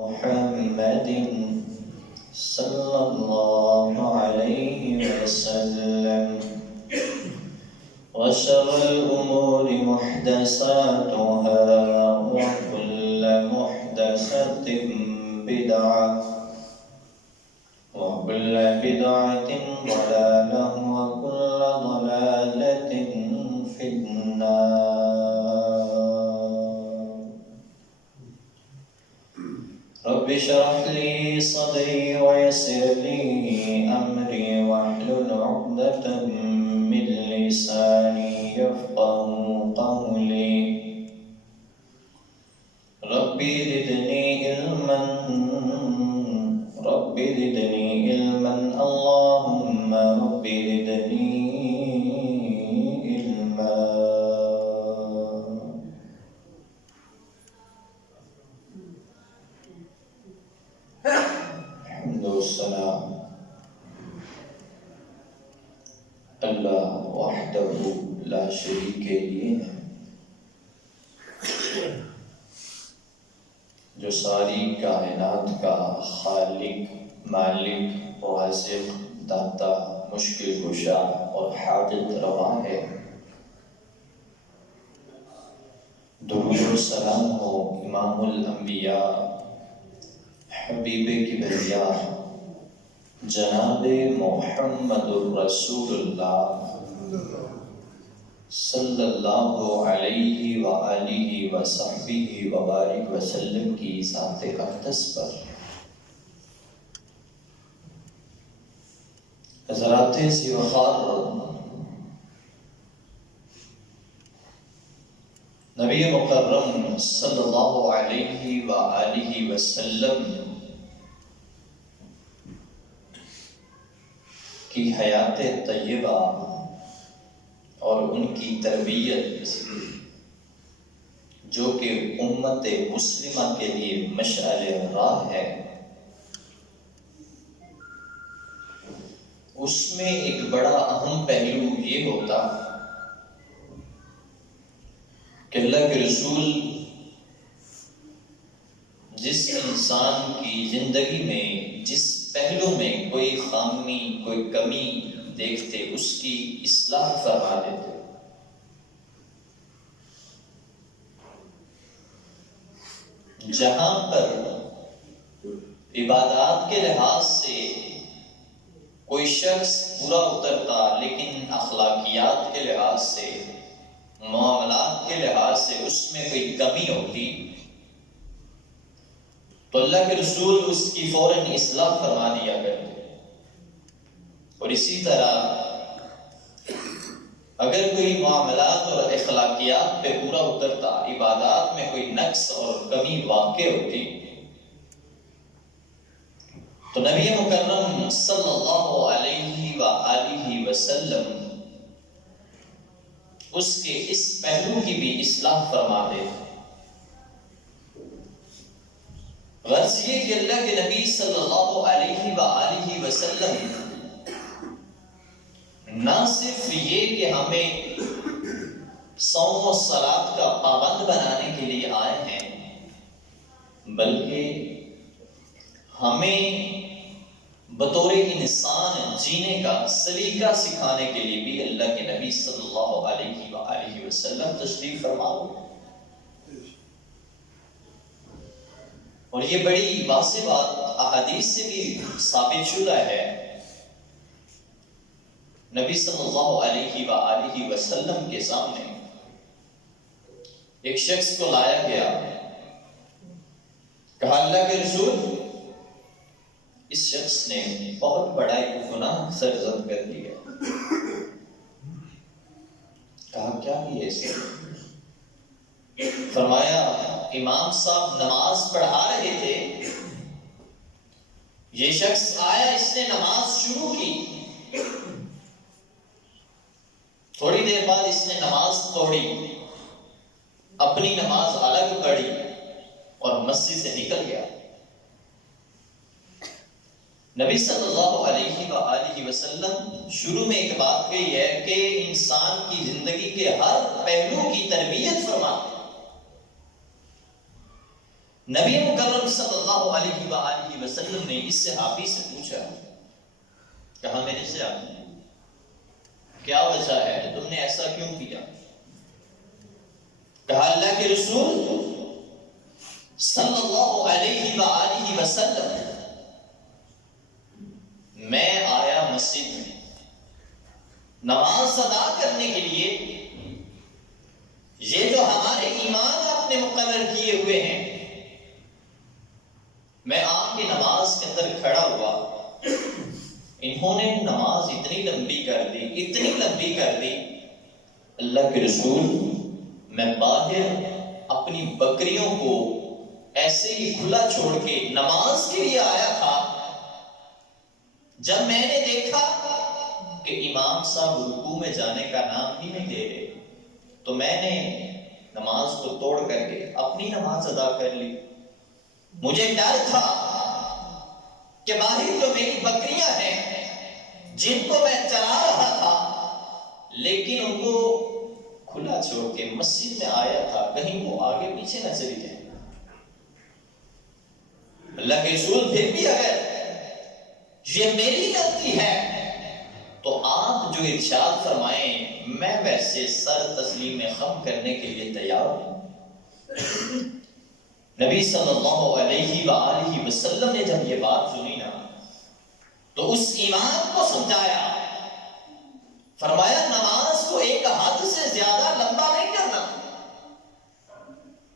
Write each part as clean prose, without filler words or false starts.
محمد صلی اللہ علیہ وسلم وشر الأمور محدثاتها وكل محدثة بدعة وكل بدعة ضلالة وكل ضلالة في النار. رب اشرح لي صدري ويسر لي أمري واحلل عقدة من لساني يفقهوا قولي. ربي زدني علما اللهم ربي زدني علما. الحمد والسلام اللہ وحدہ لا شریک کے لیے ہے، جو ساری کائنات کا خالق، مالک، رازق، داتا، مشکل کشا اور حاجت روا ہے. درود و سلام ہو امام الانبیاء، حبیب کبریا، جناب محمد الرسول اللہ صلی اللہ علیہ وآلہ وصحبہ وبارک وسلم کی ذات اقدس پر. حضرات زیوخار، نبی مکرم صلی اللہ علیہ وآلہ وسلم کی حیات طیبہ اور ان کی تربیت، جو کہ امت مسلمہ کے لیے مشعل راہ ہے، اس میں ایک بڑا اہم پہلو یہ ہوتا کہ اللہ کے رسول جس انسان کی زندگی میں جس پہلو میں کوئی خامی، کوئی کمی دیکھتے اس کی اصلاح فرما دیتے. جہاں پر عبادات کے لحاظ سے کوئی شخص پورا اترتا لیکن اخلاقیات کے لحاظ سے، معاملات کے لحاظ سے اس میں کوئی کمی ہوتی تو اللہ کے رسول اس کی فوراً اصلاح فرما دیا کرتے. اور اسی طرح اگر کوئی معاملات اور اخلاقیات پہ پورا اترتا، عبادات میں کوئی نقص اور کمی واقع ہوتی تو نبی مکرم صلی اللہ علیہ وآلہ وسلم اس کے اس پہلو کی بھی اصلاح فرما دیتے. غرض یہ کہ اللہ کے نبی صلی اللہ علیہ وآلہ وسلم نہ صرف یہ کہ ہمیں صوم و صلاۃ کا پابند بنانے کے لیے آئے ہیں، بلکہ ہمیں بطور انسان جینے کا سلیقہ سکھانے کے لیے بھی اللہ کے نبی صلی اللہ علیہ وآلہ وسلم تشریف فرما. اور یہ بڑی واضح بات احادیث سے بھی ثابت شدہ ہے. نبی صلی اللہ علیہ وآلہ وسلم کے سامنے ایک شخص کو لایا گیا، کہا اللہ کے رسول، اس شخص نے بہت بڑا ایک گناہ سرزد کر دیا. کہا کیا کیا اسے؟ فرمایا امام صاحب نماز پڑھا رہے تھے، یہ شخص آیا، اس نے نماز شروع کی، تھوڑی دیر بعد اس نے نماز توڑی، اپنی نماز الگ پڑھی اور مسجد سے نکل گیا. نبی صلی اللہ علیہ وآلہ وسلم شروع میں ایک بات کہی ہے کہ انسان کی زندگی کے ہر پہلو کی تربیت فرماتے. نبی مکرم صلی اللہ علیہ وآلہ وسلم نے اس صحابی سے پوچھا، کہا میرے سے آپ کیا وجہ ہے، تم نے ایسا کیوں کیا؟ کہا اللہ کے رسول صلی اللہ علیہ وآلہ وسلم، میں آیا مسجد میں نماز ادا کرنے کے لیے، یہ جو ہمارے امام اپنے مقرر کیے ہوئے ہیں، میں آپ کی نماز کے اندر کھڑا ہوا، انہوں نے نماز اتنی لمبی کر دی، اللہ کے رسول میں باہر اپنی بکریوں کو ایسے ہی کھلا چھوڑ کے نماز کے لیے آیا تھا، جب میں نے دیکھا کہ امام صاحب رکوع میں جانے کا نام ہی نہیں لے رہے، تو میں نے نماز کو توڑ کر کے اپنی نماز ادا کر لی۔ مجھے ڈر تھا کہ باہر جو میری بکریاں ہیں جن کو میں چلا رہا تھا، لیکن ان کو کھلا چھوڑ کے مسجد میں آیا تھا، کہیں وہ آگے پیچھے نہ چلی جائے۔ اللہ کے رسول پھر بھی اگر یہ میری غلطی ہے تو آپ جو ارشاد فرمائیں میں ویسے سر تسلیم خم کرنے کے لیے تیار ہوں۔ نبی صلی اللہ علیہ وآلہ وسلم نے جب یہ بات سنی نا تو اس امام کو سمجھایا، فرمایا نماز کو ایک حد سے زیادہ لمبا نہیں کرنا،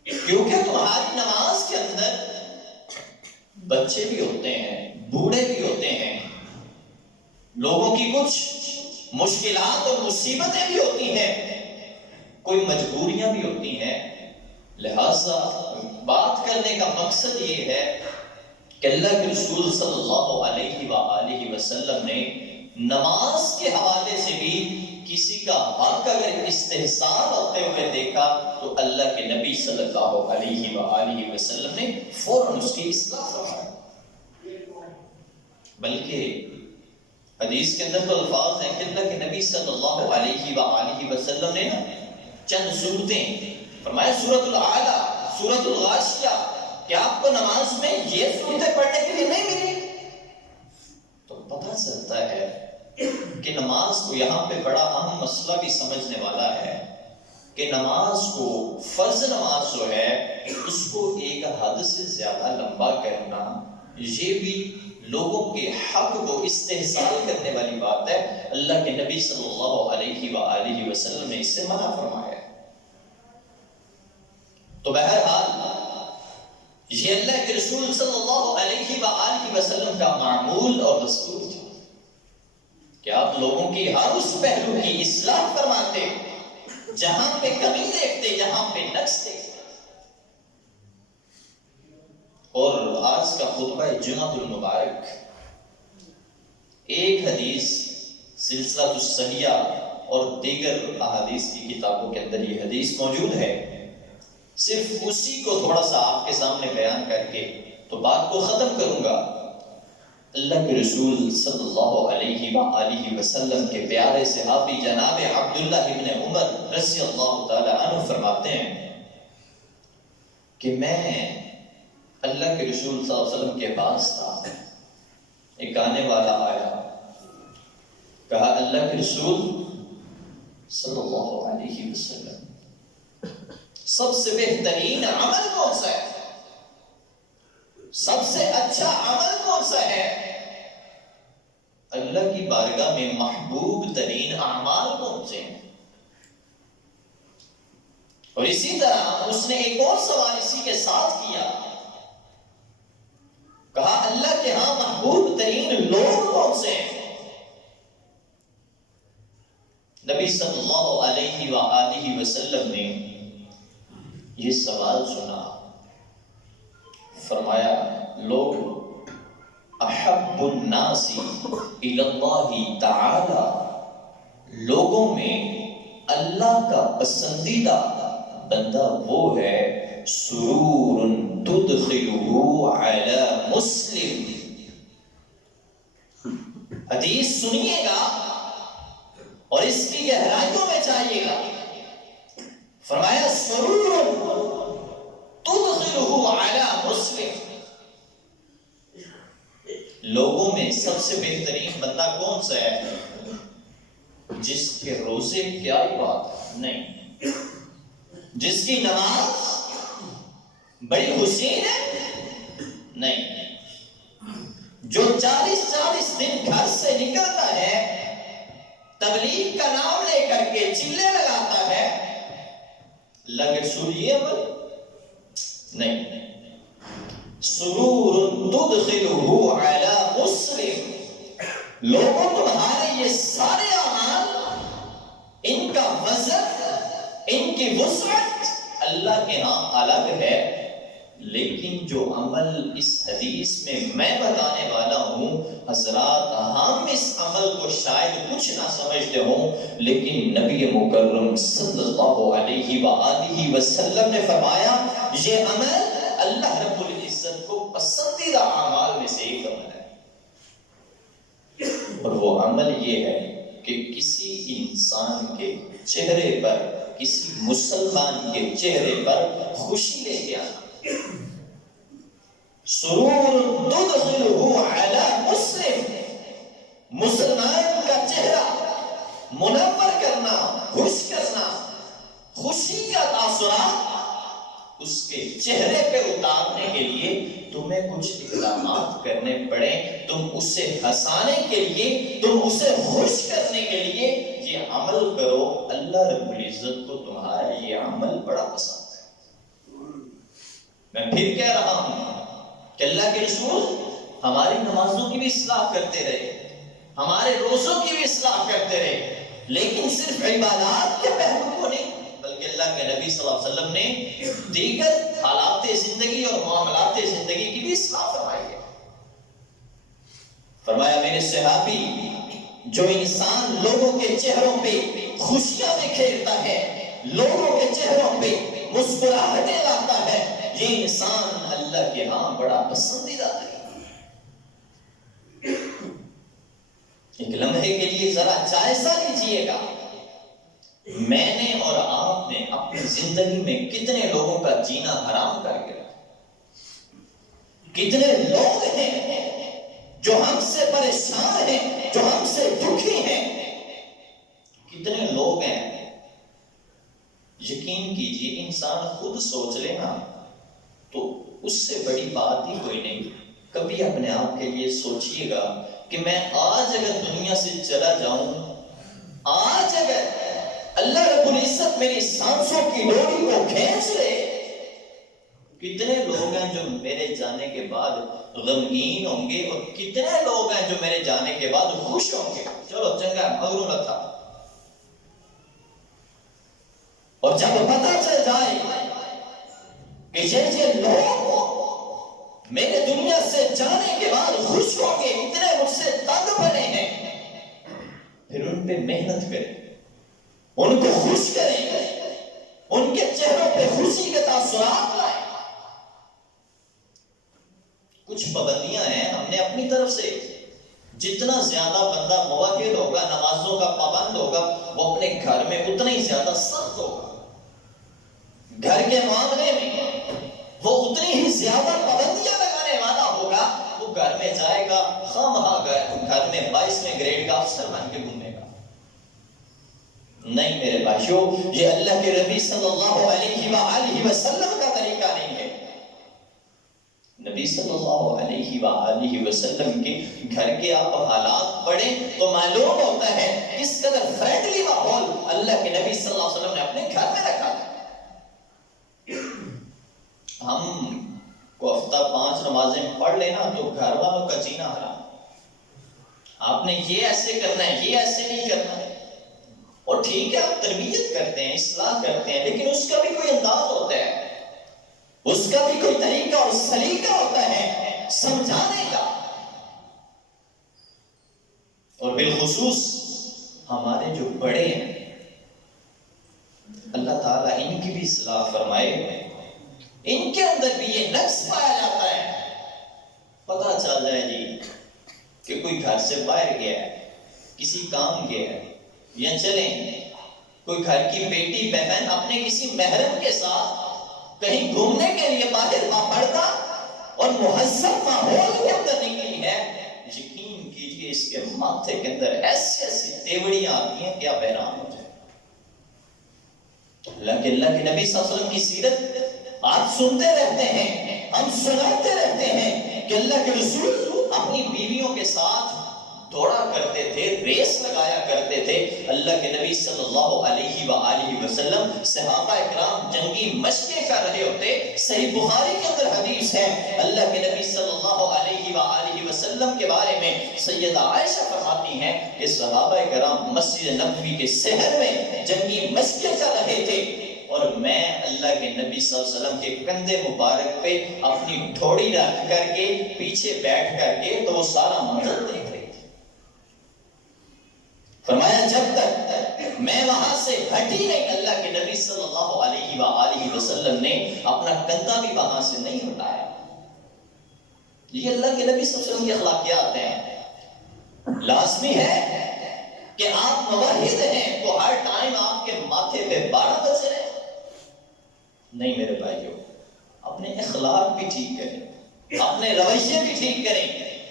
کیونکہ تمہاری نماز کے اندر بچے بھی ہوتے ہیں، بوڑھے بھی ہوتے ہیں، لوگوں کی کچھ مشکلات اور مصیبتیں بھی ہوتی ہیں، کوئی مجبوریاں بھی ہوتی ہیں، لہذا بات کرنے کا مقصد یہ ہے کہ اللہ کے رسول صلی اللہ علیہ وآلہ وسلم نے نماز کے حوالے سے بھی کسی کا حق اگر استحسان ہوتے ہوئے دیکھا تو اللہ کے نبی صلی اللہ علیہ وآلہ وسلم نے فوراً اس کی اصلاح فرمائی۔ بلکہ حدیث کے اندر تو الفاظ ہیں کہ اللہ کے نبی صلی اللہ علیہ وآلہ وسلم نے چند صورتیں فرمایا، سورۃ الاعلیٰ، سورۃ الغاشیہ، کہ آپ کو نماز میں یہ صورتیں پڑھنے کے لیے نہیں ملی، تو پتہ چلتا ہے کہ نماز کو یہاں پہ بڑا اہم مسئلہ بھی سمجھنے والا ہے کہ نماز کو، فرض نماز جو ہے اس کو ایک حد سے زیادہ لمبا کرنا یہ بھی لوگوں کے حق کو استحصال کرنے والی بات ہے۔ اللہ کے نبی صلی اللہ علیہ وآلہ وسلم نے اس سے منع فرمایا ہے۔ تو بہرحال یہ اللہ کے رسول صلی اللہ علیہ وآلہ وسلم کا معمول اور دستور تھا کہ آپ لوگوں کی ہر اس پہلو کی اصلاح فرماتے جہاں پہ کمی دیکھتے، جہاں پہ نقص دیکھتے۔ اور آج کا خطبہ جمعہ المبارک ایک حدیث سلسلہ الصحیحہ اور دیگر احادیث کی کتابوں کے اندر یہ حدیث موجود ہے، صرف اسی کو تھوڑا سا آپ کے سامنے بیان کر کے تو بات کو ختم کروں گا۔ اللہ کے رسول صلی اللہ علیہ وآلہ وسلم کے پیارے صحابی جناب عبداللہ ابن عمر رضی اللہ تعالی عنہ فرماتے ہیں کہ میں اللہ کے رسول صلی اللہ علیہ وسلم کے پاس تھا، ایک آنے والا آیا، کہا اللہ کے رسول صلی اللہ علیہ وسلم سب سے بہترین عمل کون سا ہے، سب سے اچھا عمل کون سا ہے، اللہ کی بارگاہ میں محبوب ترین اعمال کون سے ہیں؟ اور اسی طرح اس نے ایک اور سوال اسی کے ساتھ کیا، کہا اللہ کے ہاں محبوب ترین لوگ کون سے ہیں؟ نبی صلی اللہ علیہ وآلہ وسلم نے یہ سوال سنا، فرمایا لوگ احب الناس الی اللہ تعالی، لوگوں میں اللہ کا پسندیدہ بندہ وہ ہے سرور تدخلہ علی مسلم۔ حدیث سنیے گا اور اس کی گہرائیوں میں جائیے گا۔ فرمایا سرور تدخلہ علی مسلم، لوگوں میں سب سے بہترین بندہ کون سا ہے؟ جس کے روزے کیا ہی بات نہیں، جس کی نماز بڑی حسین ہے نہیں، جو 40 دن گھر سے نکلتا ہے تبلیغ کا نام لے کر کے چلے لگاتا ہے، لگے سوریے عمل نہیں۔ سرور تدخلہ علی مسلم، لوگوں تمہارے یہ سارے اعمال، ان کا وزن، ان کی وسعت اللہ کے ہاں الگ ہے، لیکن جو عمل اس حدیث میں بتانے والا ہوں حضرات، ہم اس عمل کو شاید کچھ نہ سمجھتے ہوں، لیکن نبی مکرم صلی اللہ علیہ وآلہ وسلم نے فرمایا یہ عمل اللہ رب العزت کو پسندیدہ اعمال میں سے ایک عمل ہے، اور وہ عمل یہ ہے کہ کسی انسان کے چہرے پر، کسی مسلمان کے چہرے پر خوشی لے کے آنا۔ سرور تدخلہ علی مسلم، مسلمان کا چہرہ منور کرنا، خوش کرنا، خوشی کا تاثرات اس کے چہرے پہ اتارنے کے لیے تمہیں کچھ اقدامات کرنے پڑے، تم اسے ہنسانے کے لیے، تم اسے خوش کرنے کے لیے یہ عمل کرو۔ اللہ رب العزت کو تمہارا یہ عمل بڑا پسند ہے۔ میں پھر کہہ رہا ہوں کہ اللہ کے رسول ہماری نمازوں کی بھی اصلاح کرتے رہے، ہمارے روزوں کی بھی اصلاح کرتے رہے، لیکن صرف عبادات کے پہلو کو نہیں، بلکہ اللہ کے نبی صلی اللہ علیہ وسلم نے دیگر حالات زندگی اور معاملات زندگی کی بھی اصلاح فرمائی ہے۔ فرمایا میرے صحابی، جو انسان لوگوں کے چہروں پہ خوشیاں بکھیرتا ہے، لوگوں کے چہروں پہ مسکراہٹیں لاتا ہے، یہ انسان اللہ کے ہاں بڑا پسندیدہ ہے۔ ایک لمحے کے لیے ذرا جائزہ لیجئے گا، میں نے اور آپ نے اپنی زندگی میں کتنے لوگوں کا جینا حرام کر کے رکھا؟ کتنے لوگ ہیں جو ہم سے پریشان ہیں، جو ہم سے دکھی ہیں؟ کتنے لوگ ہیں؟ یقین کیجئے انسان خود سوچ لینا تو اس سے بڑی بات ہی کوئی نہیں۔ کبھی اپنے آپ کے لیے سوچئے گا کہ میں آج اگر دنیا سے چلا جاؤں، آج اگر اللہ رب العزت میری سانسوں کی ڈوری کو کھینچ لے، کتنے لوگ ہیں جو میرے جانے کے بعد غمگین ہوں گے، اور کتنے لوگ ہیں جو میرے جانے کے بعد خوش ہوں گے؟ چلو چنگا مغرور نہ تھا۔ اور جب پتہ چل جائے کہ یہ لوگ میرے دنیا سے جانے کے بعد خوش ہوں گے، اتنے مجھ سے تنگ بنے ہیں، پھر ان پہ محنت کریں، ان کو خوش کریں، ان کے چہروں پہ خوشی کے تاثرات لائیں۔ کچھ پابندیاں ہیں، ہم نے اپنی طرف سے جتنا زیادہ بندہ موحد ہوگا، نمازوں کا پابند ہوگا، وہ اپنے گھر میں اتنا ہی زیادہ سخت ہوگا، گھر کے معاملے میں وہ اتنی ہی زیادہ پابندیاں لگانے والا ہوگا۔ وہ گھر میں جائے گا، خواہ گھر میں 22ویں گریڈ کا افسر بن کے گھومے گا؟ نہیں میرے بھائیو، یہ اللہ کے نبی صلی اللہ علیہ وآلہ وسلم کا طریقہ نہیں ہے۔ نبی صلی اللہ علیہ وآلہ وسلم کے گھر کے آپ حالات پڑھیں تو معلوم ہوتا ہے کس قدر فرینڈلی ماحول اللہ کے نبی صلی اللہ علیہ وسلم نے اپنے گھر میں رکھا تھا۔ ہم کو ہفتہ 5 نمازیں پڑھ لینا تو گھر والوں کا جینا حرام، آپ نے یہ ایسے کرنا ہے، یہ ایسے نہیں کرنا ہے، اور ٹھیک ہے آپ تربیت کرتے ہیں، اصلاح کرتے ہیں، لیکن اس کا بھی کوئی انداز ہوتا ہے، اس کا بھی کوئی طریقہ اور سلیقہ ہوتا ہے سمجھانے کا۔ اور بالخصوص ہمارے جو بڑے ہیں، اللہ تعالیٰ ان کی بھی اصلاح فرمائے، ان کے اندر بھی یہ نقص پایا جاتا ہے۔ پتہ چل جائے جی کہ کوئی گھر سے باہر گیا ہے، کسی کام گیا ہے، یا چلیں کوئی گھر کی بیٹی بہن اپنے کسی محرم کے ساتھ کہیں گھومنے کے لیے باہر پڑتا اور مہذب ماحول کے اندر نکلی ہے، یقین کیجئے اس کے ماتھے کے اندر ایسی ایسی تیوڑیاں آتی ہیں کہ آپ حیران ہو جائیں۔ اللہ کے نبی صلی اللہ علیہ وسلم کی سیرت آپ سنتے رہتے ہیں، ہم سناتے رہتے ہیں کہ اللہ کے رسول اپنی بیویوں کے ساتھ دوڑا کرتے تھے، ریس لگایا کرتے تھے۔ اللہ کے نبی صلی اللہ علیہ وآلہ وسلم صحابہ اکرام جنگی مشقیں کر رہے ہوتے۔ صحیح بخاری کے اندر حدیث ہے، اللہ کے نبی صلی اللہ علیہ وآلہ وسلم کے بارے میں سیدہ عائشہ فرماتی ہیں کہ صحابہ اکرام مسجد نبوی کے صحن میں جنگی مشقیں کر رہے تھے اور میں اللہ کے نبی صلی اللہ علیہ وسلم کے کندھے مبارک پہ اپنی ٹھوڑی رکھ کر کے پیچھے بیٹھ کر کے تو وہ سارا منظر دیکھ رہی تھی۔ فرمایا جب تک میں وہاں سے ہٹی نہیں، اللہ کے نبی صلی اللہ علیہ وآلہ وسلم نے اپنا کندھا بھی وہاں سے نہیں ہٹایا۔ یہ اللہ کے نبی صلی اللہ علیہ وسلم کی اخلاقیات ہیں۔ لازمی ہے کہ آپ موحد ہیں تو ہر ٹائم آپ کے ماتھے پہ 12 بجے رہے نہیں میرے بھائیو، اپنے اخلاق بھی ٹھیک کریں، اپنے رویے بھی ٹھیک کریں،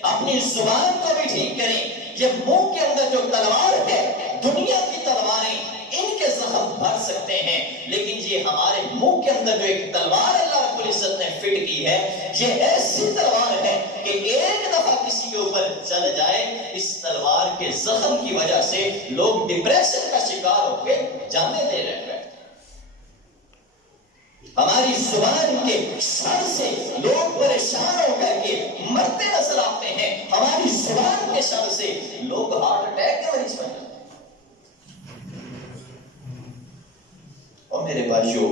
اپنی زبان کو بھی ٹھیک کریں۔ یہ منہ کے اندر جو تلوار ہے، دنیا کی تلواریں ان کے زخم بھر سکتے ہیں، لیکن یہ ہمارے منہ کے اندر جو ایک تلوار اللہ رب العزت نے فٹ کی ہے، یہ ایسی تلوار ہے کہ ایک دفعہ کسی کے اوپر چل جائے، اس تلوار کے زخم کی وجہ سے لوگ ڈپریشن کا شکار ہو کے جانے دے رہے ہیں۔ ہماری زبان کے شر سے لوگ پریشان ہو کر کے مرتے نظر آتے ہیں، ہماری زبان کے شر سے لوگ ہارٹ اٹیک کے مریض بن جاتے ہیں۔ اور میرے بھائیو،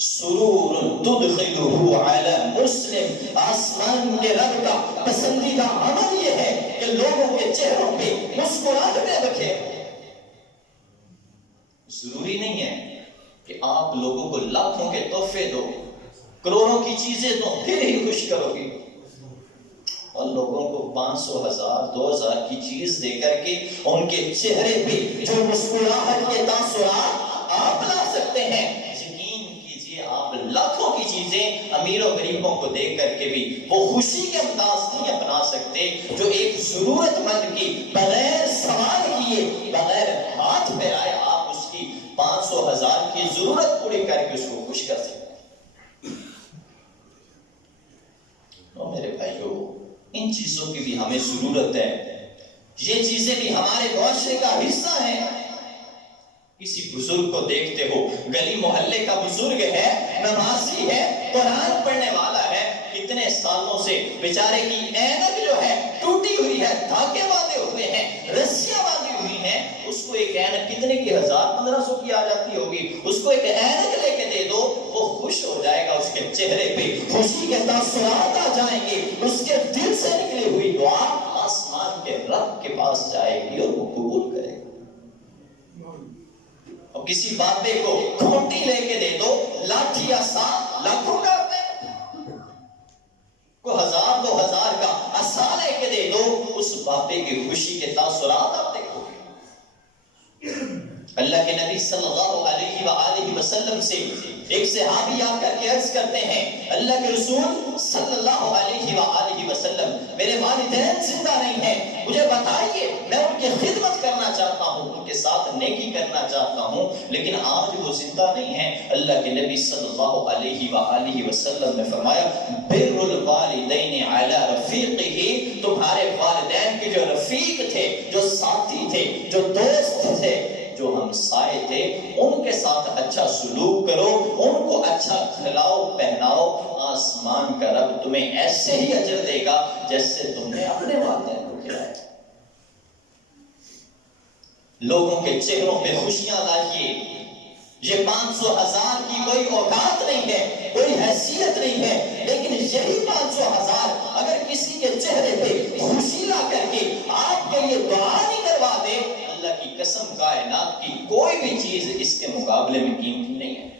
سرور تدخلہ علی مسلم، آسمان کے رب کا پسندیدہ عمل یہ ہے کہ لوگوں کے چہروں پہ مسکراہٹیں رکھے۔ ضروری نہیں ہے کہ آپ لوگوں کو لاکھوں کے تحفے دو، کروڑوں کی چیزیں دو پھر ہی خوش کرو گی، اور لوگوں کو 500 1000 2000 کی چیز دے کر کے ان کے چہرے پہ جو مسکراہٹ کے تاثرات آپ لا سکتے ہیں، یقین کیجئے آپ لاکھوں کی چیزیں امیر و غریبوں کو دے کر کے بھی وہ خوشی کے انداز نہیں اپنا سکتے جو ایک ضرورت مند کی بغیر سوال کیے، بغیر ہاتھ پھیلائے آپ اس کی 500 1000 کی ضرورت پوری کر کے اس کو خوش کر سکتے ہیں۔ اور میرے بھائیو، ان چیزوں کی بھی ہمیں ضرورت ہے، یہ چیزیں بھی ہمارے معاشرے کا حصہ ہیں۔ کسی بزرگ کو دیکھتے ہو، گلی محلے کا بزرگ ہے، نمازی ہے، قرآن پڑھنے والا ہے، کتنے سالوں سے بیچارے کی اینک جو ہے ٹوٹی ہوئی ہے، دھاگے باندھے ہوئے ہیں، رسیاں باندھی ہوئی ہیں، اس کو ایک اینک کتنے کی 1000-1500 کی آ جاتی ہوگی، اس کو ایک اینک لے کے دے دو، وہ خوش ہو جائے گا، اس کے چہرے پہ خوشی کے تاثرات آ جائیں گے، اس کے دل سے نکلی ہوئی دعا آسمان کے رب کے پاس جائے گی اور وہ قبول کرے گا۔ اور کسی بابے کو کھوٹی لے کے دے دو، لاٹھی یا سانپ لاکھوں کا آتا ہے، کو 1000 2000 کا عصا لے کے دے دو، اس بابے کی خوشی کے تاثرات آپ دیکھو گے۔ اللہ کے نبی صلی اللہ علیہ وآلہ وسلم سے ایک صحابی آ کر کے عرض کرتے ہیں، اللہ کے رسول صلی اللہ علیہ وآلہ وسلم، میرے والدین زندہ نہیں ہیں، مجھے بتائیے، میں ان کی خدمت کرنا چاہتا ہوں، ان کے ساتھ نیکی کرنا چاہتا ہوں، لیکن آج وہ زندہ نہیں ہیں۔ اللہ کے نبی صلی اللہ علیہ وآلہ وسلم نے فرمایا، بر الوالدین علی رفیقہ، تمہارے والدین کے جو رفیق تھے، جو ساتھی تھے، جو دوست تھے، جو ہمسائے تھے، ان کے ساتھ اچھا سلوک کرو، ان کو اچھا کھلاؤ پہناؤ، آسمان کا رب تمہیں ایسے ہی اجر دے گا جیسے تم نے اپنے والدین کو کھلایا۔ لوگوں کے چہروں پہ خوشیاں لائیے۔ یہ 500 1000 کی کوئی اوقات نہیں ہے، کوئی حیثیت نہیں ہے، لیکن یہی 500 1000 اگر کسی کے چہرے پہ خوشی لا کر کے آپ کے لیے دعا نہیں کروا دے، اللہ کی قسم کائنات کی کوئی بھی چیز اس کے مقابلے میں قیمتی نہیں ہے۔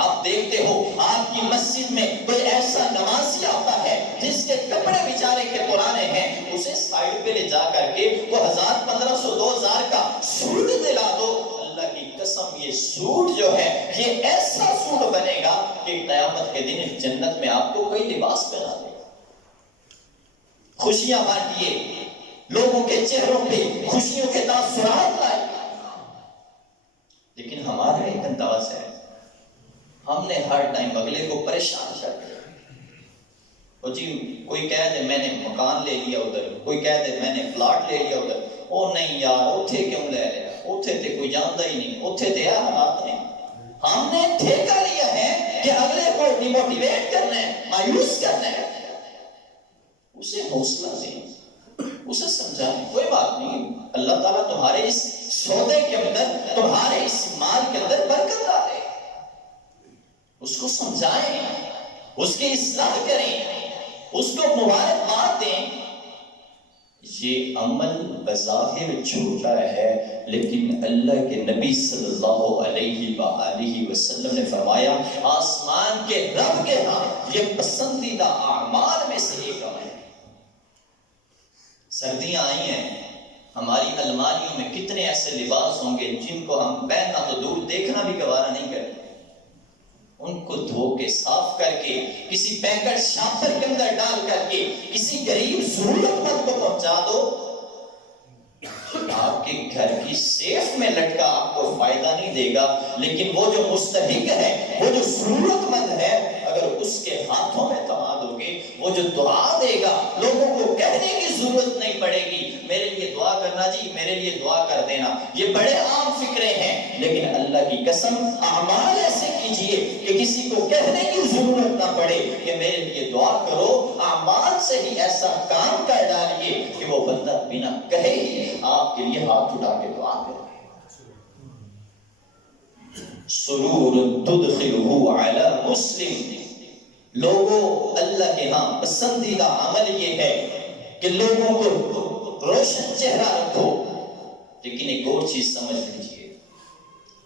آپ دیکھتے ہو آپ کی مسجد میں کوئی ایسا نمازی آتا ہے جس کے کپڑے بیچارے کے پرانے ہیں، اسے سائیڈ پہ لے جا کر کے وہ 1000 1500 2000 کا سوٹ دلا دو، اللہ کی قسم یہ سوٹ جو ہے یہ ایسا سوٹ بنے گا کہ قیامت کے دن جنت میں آپ کو کوئی لباس پہنا دے گا۔ خوشیاں بانٹیے، لوگوں کے چہروں پہ خوشیوں کے تاثرات لائے، لیکن ہمارا ایک انداز ہے، ہم نے ہر ٹائم اگلے کو پریشان کر دیا۔ اور جی کوئی کہہ دے میں نے مکان لے لیا ادھر، کوئی کہہ دے میں نے پلاٹ لے لیا ادھر، او نہیں یار اوتھے کیوں لے لیا، اوتھے تے کوئی جانتا ہی نہیں، اوتھے تے حالات نہیں۔ ہم نے ٹھیکہ لیا ہے کہ اگلے کو ڈیموٹیویٹ کرنا ہے، مایوس کرنا ہے، اسے حوصلہ دیں، اسے سمجھائیں، کوئی بات نہیں، اللہ تعالیٰ تمہارے اس سودے کے اندر، تمہارے اس مال کے اندر برکت ڈالے، اس کو سمجھائیں، اس کی اصلاح کریں، اس کو مبارکباد دیں۔ یہ عمل بظاہر چھوٹا ہے، لیکن اللہ کے نبی صلی اللہ علیہ وآلہ وسلم نے فرمایا آسمان کے رب کے ہاں یہ پسندیدہ اعمال میں سے ایک عمل ہے۔ سردیاں آئی ہیں، ہماری الماریوں میں کتنے ایسے لباس ہوں گے جن کو ہم پہننا تو دور دیکھنا بھی گوارا نہیں کرتے، ان کو دھو کے صاف کر کے کسی پیکٹ شاپر کے اندر ڈال کر کے کسی غریب ضرورت مند کو پہنچا دو، آپ کے گھر کی سیف میں لٹکا آپ کو فائدہ نہیں دے گا، لیکن وہ جو مستحق ہے، وہ جو ضرورت مند ہے، اگر اس کے ہاتھوں میں تھما دو گے، وہ جو دعا دے گا، لوگوں کو کہنے کی ضرورت نہیں پڑے گی میرے لیے دعا کرنا جی، میرے لیے دعا کر دینا، یہ بڑے عام فکرے ہیں، لیکن اللہ کی قسم اعمال ایسے کیجئے کہ کسی کو کہنے کی ضرورت نہ پڑے کہ میرے لیے دعا کرو، اعمال سے ہی ایسا کام کر ڈالیے کہ وہ بندہ بنا کہے ہی آپ کے لیے ہاتھ اٹھا کے دعا کرے۔ سرور تدخلہ علی مسلم، لوگوں اللہ کے ہاں پسندیدہ عمل یہ ہے کہ لوگوں کو روشن چہرہ رکھو، لیکن ایک اور چیز سمجھ لیجیے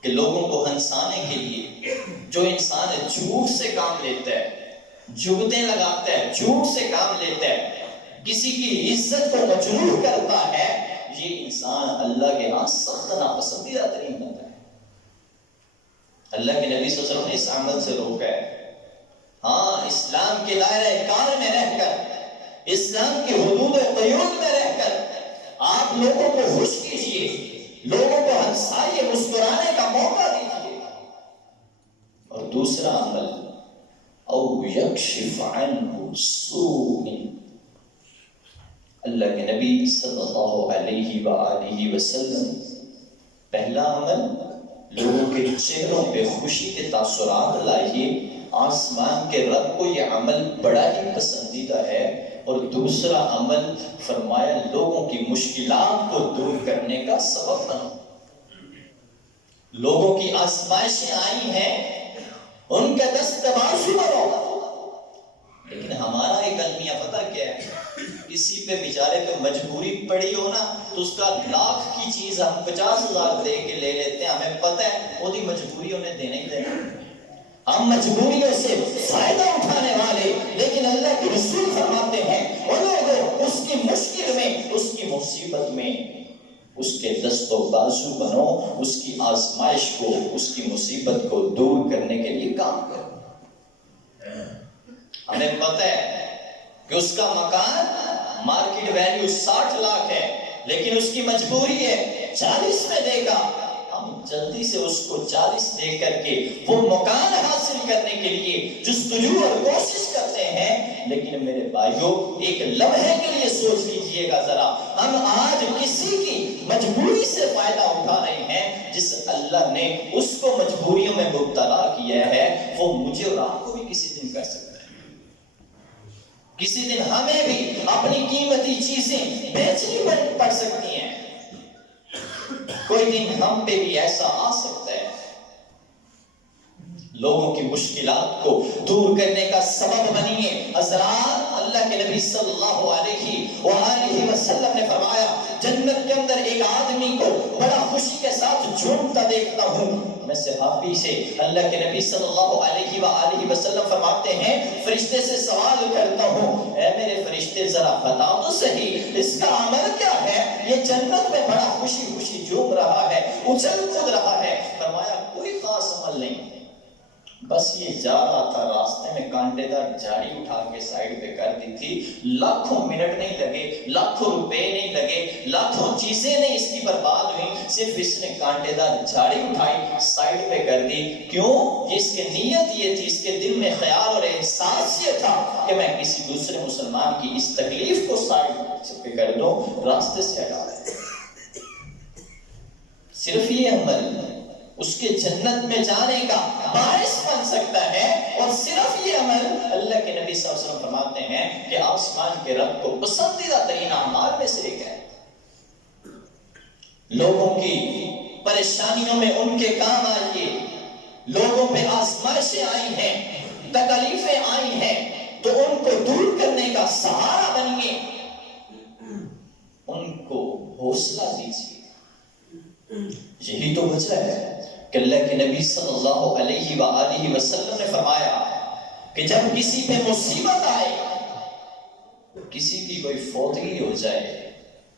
کہ لوگوں کو ہنسانے کے لیے جو انسان جھوٹ سے کام لیتا ہے، جگتیں لگاتا ہے، جھوٹ سے کام لیتا ہے، کسی کی عزت کو مجروح کرتا ہے، یہ انسان اللہ کے ہاں سخت ناپسندیدہ ترین بنتا ہے۔ اللہ کے نبی صلی اللہ علیہ وسلم نے اس عمل سے روکا ہے۔ ہاں اسلام کے دائرہ کار میں رہ کر، اسلام کی حدود و قیود میں رہ کر آپ لوگوں کو خوش کیجئے، لوگوں کو ہنسائیے، مسکرانے کا موقع دیجئے۔ اور دوسرا عمل او یکشف عنہ سوء، اللہ کے نبی صلی اللہ علیہ وآلہ وسلم پہلا عمل لوگوں کے چہروں پہ خوشی کے تاثرات لائیے، آسمان کے رب کو یہ عمل بڑا ہی پسندیدہ ہے، اور دوسرا عمل فرمایا لوگوں کی مشکلات کو دور کرنے کا سبب بنو۔ لوگوں کی آزمائشیں آئی ہیں، ان کا دست بازو بنو، لیکن ہمارا ایک المیہ پتہ کیا ہے، کسی پہ بیچارے پہ مجبوری پڑی ہو نا تو اس کا لاکھ کی چیز ہم 50,000 دے کے لے لیتے ہیں، ہمیں پتہ ہے وہ دی مجبوری انہیں دینے ہی دینا، ہم مجبوریوں سے فائدہ اٹھانے والے، لیکن اللہ کے رسول فرماتے ہیں ان لوگوں اس کی مشکل میں، اس کی مصیبت میں اس کے دست و بازو بنو، اس کی آزمائش کو، اس کی مصیبت کو دور کرنے کے لیے کام کرو۔ ہمیں پتہ ہے کہ اس کا مکان مارکیٹ ویلیو 60 لاکھ ہے، لیکن اس کی مجبوری ہے 40 میں دے گا، ہم جلدی سے اس کو 40 دے کر کے وہ مکان حاصل کرنے کے لیے جستجو اور کوشش کرتے ہیں۔ لیکن میرے بھائیوں ایک لمحے کے لیے سوچ لیجئے گا ذرا، ہم آج کسی کی مجبوری سے فائدہ اٹھا رہے ہیں، جس اللہ نے اس کو مجبوریوں میں مبتلا کیا ہے، وہ مجھے اور آپ کو بھی کسی دن کر سکتا ہے۔ کسی دن ہمیں بھی اپنی قیمتی چیزیں بیچنی پڑ سکتی ہیں، کوئی دن ہم پہ بھی ایسا آ سکتا ہے۔ لوگوں کی مشکلات کو دور کرنے کا سبب بنیے۔ حضرات اللہ کے نبی صلی اللہ علیہ وآلہ وسلم نے فرمایا جنت کے اندر ایک آدمی کو بڑا خوشی کے ساتھ جھومتا دیکھتا ہوں۔ میں صحابی سے اللہ کے نبی صلی اللہ علیہ وآلہ وسلم فرماتے ہیں فرشتے سے سوال کرتا ہوں، اے میرے فرشتے ذرا بتا تو صحیح اس کا عمل کیا ہے، یہ جنت میں بڑا خوشی خوشی جھوم رہا ہے، اچھل کود رہا ہے۔ فرمایا کوئی خاص عمل نہیں، بس یہ جا رہا تھا راستے میں کانٹے دار جھاڑی اٹھا کے سائڈ پہ کر دی تھی. لاکھوں منٹ نہیں لگے, لاکھوں روپے نہیں لگے, لاکھوں چیزیں نہیں اس کی برباد ہوئی, صرف اس نے کانٹے دار جھاڑی اٹھائی, سائڈ پہ کر دی. کیوں؟ اس کی نیت یہ تھی, اس کے دل میں خیال اور احساس یہ تھا کہ میں کسی دوسرے مسلمان کی اس تکلیف کو سائڈ پہ کر دوں, راستے سے ہٹا دیں. صرف یہ عمل اس کے جنت میں جانے کا باعث بن سکتا ہے, اور صرف یہ عمل اللہ کے نبی صلی اللہ علیہ وسلم فرماتے ہیں کہ آسمان کے رب کو پسندیدہ ترین اعمال میں سے ایک ہے. لوگوں کی پریشانیوں میں ان کے کام آئیے, لوگوں پہ آزمائشیں آئی ہیں, تکلیفیں آئی ہیں, تو ان کو دور کرنے کا سہارا بنیے, ان کو حوصلہ دیجیے. یہی تو وجہ ہے کہ اللہ کے نبی صلی اللہ علیہ وآلہ وسلم نے فرمایا کہ جب کسی پہ مصیبت آئے, کسی کی کوئی فوتگی ہو جائے,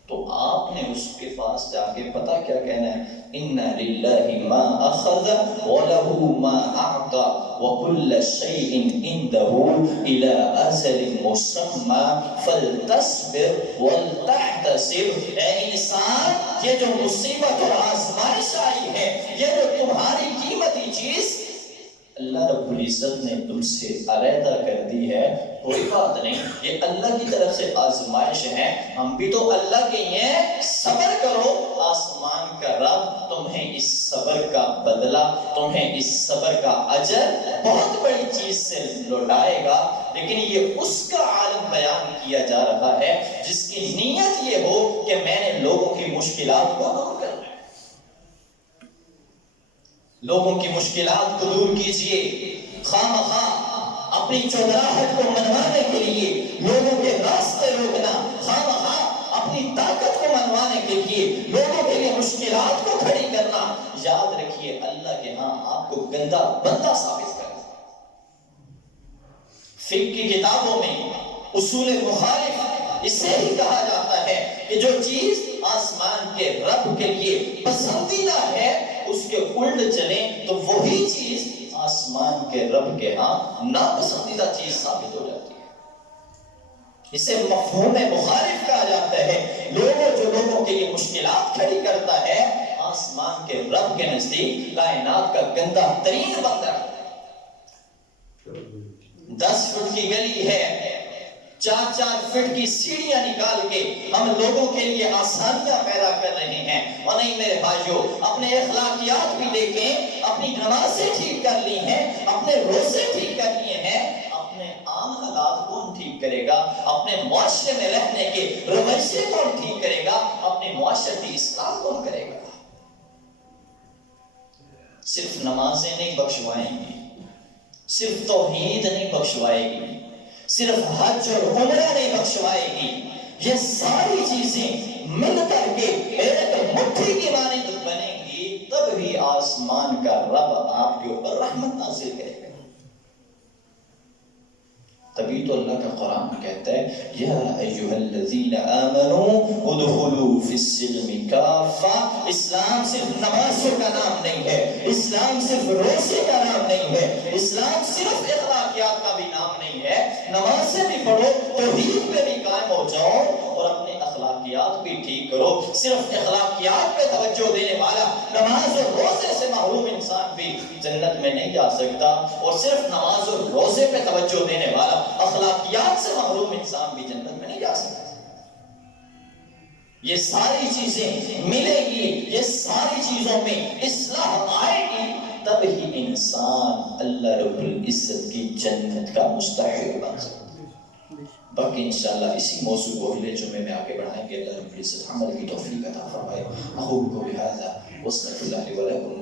تو آپ نے اس کے پاس جا کے پتہ کیا کہنا ہے؟ اِنَّا لِلَّهِ مَا أَخَذَ وَلَهُ مَا أَعْطَى وَكُلَّ شَيْءٍ عِنْدَهُ إِلَىٰ أَجَلٍ مُّسَمًّى فَلْتَصْبِرْ وَلْتَحْتَسِبْ. اے انسان, یہ جو مصیبت اور آزمائش آئی ہے, یہ جو تمہاری قیمتی چیز اللہ رب العزت نے تم سے علیحدہ کر دی ہے, کوئی بات نہیں, یہ اللہ کی طرف سے آزمائش ہے, ہم بھی تو اللہ کے ہیں, صبر کرو, آسمان کا رب تمہیں اس صبر کا بدلہ, تمہیں اس صبر کا اجر بہت بڑی چیز سے لوٹائے گا. لیکن یہ اس کا عالم بیان کیا جا رہا ہے جس کی نیت یہ ہو کہ میں نے لوگوں کی مشکلات کو دور کرنا ہے. لوگوں کی مشکلات کو دور کیجئے, خواہ اپنی چودراہٹ کو منوانے کے لیے لوگوں کے راستے روکنا, خواہ اپنی طاقت کو منوانے کے لیے لوگوں کے لیے مشکلات کو کھڑی کرنا, یاد رکھیے اللہ کے ہاں آپ کو گندا بندہ ثابت کرنا. فقہ کی کتابوں میں اصول مخالف اسے ہی کہا جاتا ہے کہ جو چیز آسمان کے رب کے لیے پسندیدہ ہے اس کے الٹ چلیں تو وہی چیز آسمان کے رب کے ہاں ناپسندیدہ چیز ثابت ہو جاتی ہے. اسے مفہوم مخالف کہا جاتا ہے. جو لوگوں کے لیے مشکلات کھڑی کرتا ہے, آسمان کے رب کے نزدیک کائنات کا گندا ترین بندہ. 10 فٹ کی گلی ہے, 4 فٹ کی سیڑھیاں نکال کے ہم لوگوں کے لیے آسانیاں پیدا کر رہے ہیں. اور نہیں میرے بھائیو, اپنے اخلاقیات بھی دیکھیں, اپنی نمازیں ٹھیک کر لی ہیں, اپنے روزے ٹھیک کر لیے ہیں, اپنے عام حالات کون ٹھیک کرے گا؟ اپنے معاشرے میں رہنے کے رویے کون ٹھیک کرے گا؟ اپنی معاشرتی اصلاح کون کرے گا؟ صرف نمازیں نہیں بخشوائیں گی, صرف توحید نہیں بخشوائے گی, صرف حج اور عمرہ نہیں بخشوائے گی. یہ ساری چیزیں مل کر کے ایک مٹھی کی مانند بنیں گی, تب ہی آسمان کا رب آپ کے اوپر رحمت نازل کرے گا. تبھی تو اللہ کا قرآن کہتا ہے یا ایھا الذین آمنوا ادخلوا فی السلم کافہ. اسلام صرف نمازوں کا نام نہیں ہے, اسلام صرف روزے کا نام نہیں ہے, اسلام صرف اخلاقیات کا بھی نام نہیں ہے. نمازیں بھی پڑھو, توحید پہ بھی قائم ہو جاؤ, اور اپنے اخلاقیات بھی ٹھیک کرو. صرف اخلاقیات پہ توجہ دینے والا نماز اور روزے سے محروم انسان بھی جنت میں نہیں جا سکتا, اور صرف نماز اور روزے پہ توجہ دینے والا اخلاقیات سے محروم انسان بھی جنت میں نہیں جا سکتا. یہ ساری چیزیں ملے گی, یہ ساری چیزوں میں اصلاح آئے گی, تب ہی انسان اللہ رب العزت کی جنت کا مستحق بن سکتا ہے. باقی انشاءاللہ اسی موضوع کو اگلے جمعے میں آگے بڑھائیں گے. اللہ رب العزت عمل کی توفیق عطا فرمائے. اقول قولی ھذا واستغفر اللہ لی ولکم.